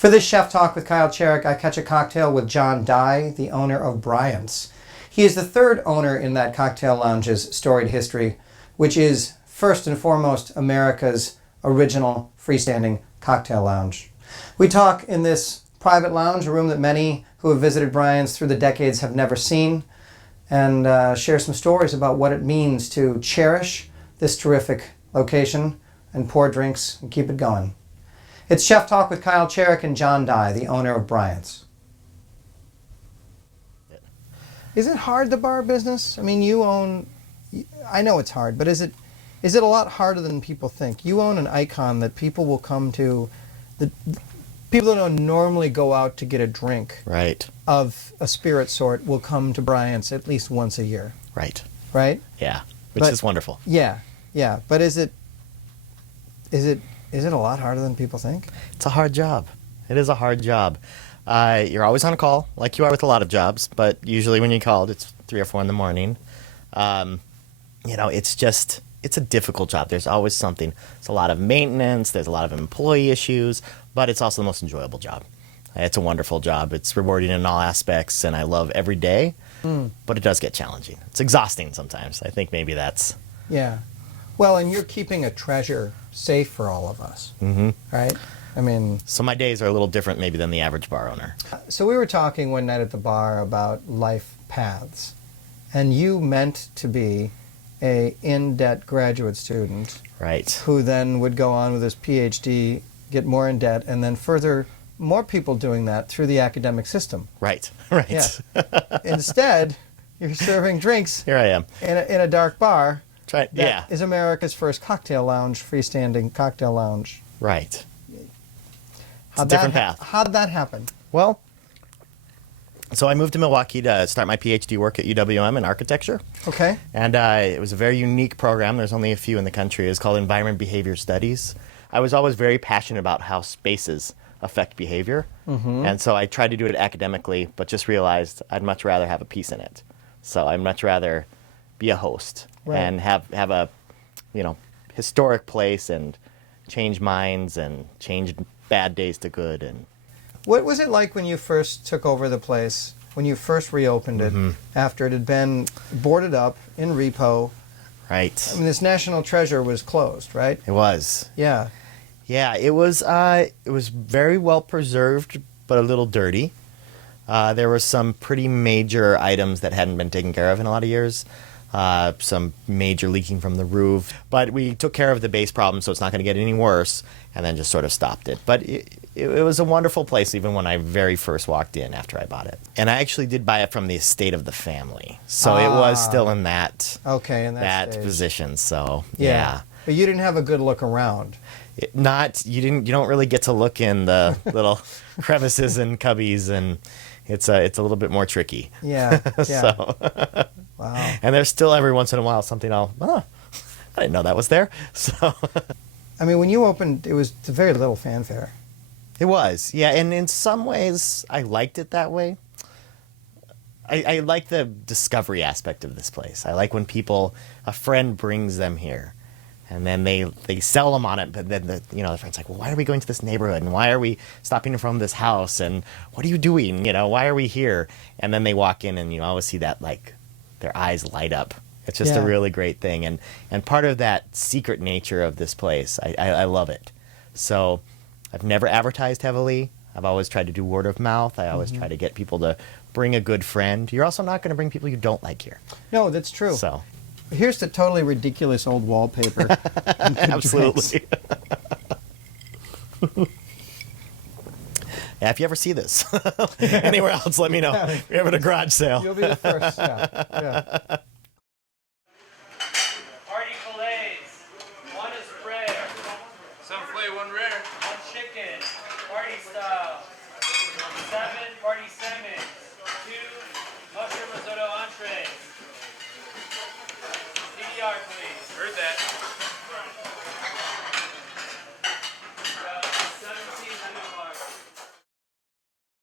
For this Chef Talk with Kyle Cherek, I catch a cocktail with John Dye, the owner of Bryant's. He is the third owner in that cocktail lounge's storied history, which is, first and foremost, America's original freestanding cocktail lounge. We talk in this private lounge, a room that many who have visited Bryant's through the decades have never seen, and share some stories about what it means to cherish this terrific location and pour drinks and keep it going. It's Chef Talk with Kyle Cherek and John Dye, the owner of Bryant's. Is it hard, the bar business? I mean, you own, I know it's hard, but is it a lot harder than people think? You own an icon that people will come to, people that don't normally go out to get a drink Right. of a spirit sort will come to Bryant's at least once a year. Right. Right? Yeah. Which is wonderful. Yeah. But is it a lot harder than people think? It's a hard job. It is a hard job. You're always on call, like you are with a lot of jobs, but usually when you called, it's 3 or 4 in the morning. It's a difficult job. There's always something. It's a lot of maintenance. There's a lot of employee issues, but it's also the most enjoyable job. It's a wonderful job. It's rewarding in all aspects, and I love every day, but it does get challenging. It's exhausting sometimes. I think maybe that's... Yeah. Well, and you're keeping a treasure safe for all of us, right? I mean... So my days are a little different maybe than the average bar owner. So we were talking one night at the bar about life paths, and you meant to be a in-debt graduate student, Right. who then would go on with his PhD, get more in debt, and then further more people doing that through the academic system. Right. Yeah. Instead, you're serving drinks Here I am. in a dark bar. Yeah. Is America's first cocktail lounge, freestanding cocktail lounge. Right. It's a different path. How did that happen? Well, so I moved to Milwaukee to start my PhD work at UWM in architecture. Okay. And it was a very unique program. There's only a few in the country. It's called Environment Behavior Studies. I was always very passionate about how spaces affect behavior. And so I tried to do it academically, but just realized I'd much rather have a piece in it. So I'd much rather be a host and have a, historic place and change minds and change bad days to good. And What was it like when you first took over the place, when you first reopened it, after it had been boarded up in repo? Right. I mean, this national treasure was closed, right? It was. Yeah. Yeah, it was very well preserved, but a little dirty. There were some pretty major items that hadn't been taken care of in a lot of years. Some major leaking from the roof. But we took care of the base problem, so it's not going to get any worse, and then just sort of stopped it. But it was a wonderful place even when I very first walked in after I bought it. And I actually did buy it from the estate of the family. So it was still in that, in that stage. Position. So, yeah. But you didn't have a good look around. You don't really get to look in the little crevices and cubbies, and it's a little bit more tricky. Yeah. So, wow. And there's still every once in a while something I didn't know that was there. So, I mean, when you opened, it was very little fanfare. It was, yeah, and in some ways I liked it that way. I like the discovery aspect of this place. I like when a friend brings them here. And then they sell them on it, but then the friend's like, well, why are we going to this neighborhood? And why are we stopping from this house? And what are you doing? Why are we here? And then they walk in and you always see that, like, their eyes light up. It's just a really great thing. And part of that secret nature of this place, I love it. So I've never advertised heavily. I've always tried to do word of mouth. I always try to get people to bring a good friend. You're also not going to bring people you don't like here. No, that's true. So... Here's the totally ridiculous old wallpaper. Absolutely. Yeah, if you ever see this anywhere else, let me know. We're having a garage sale. You'll be the first. Yeah. Party fillets. 1 is rare. Some filet, 1 rare. 1 chicken. Party style. 7 party salmon.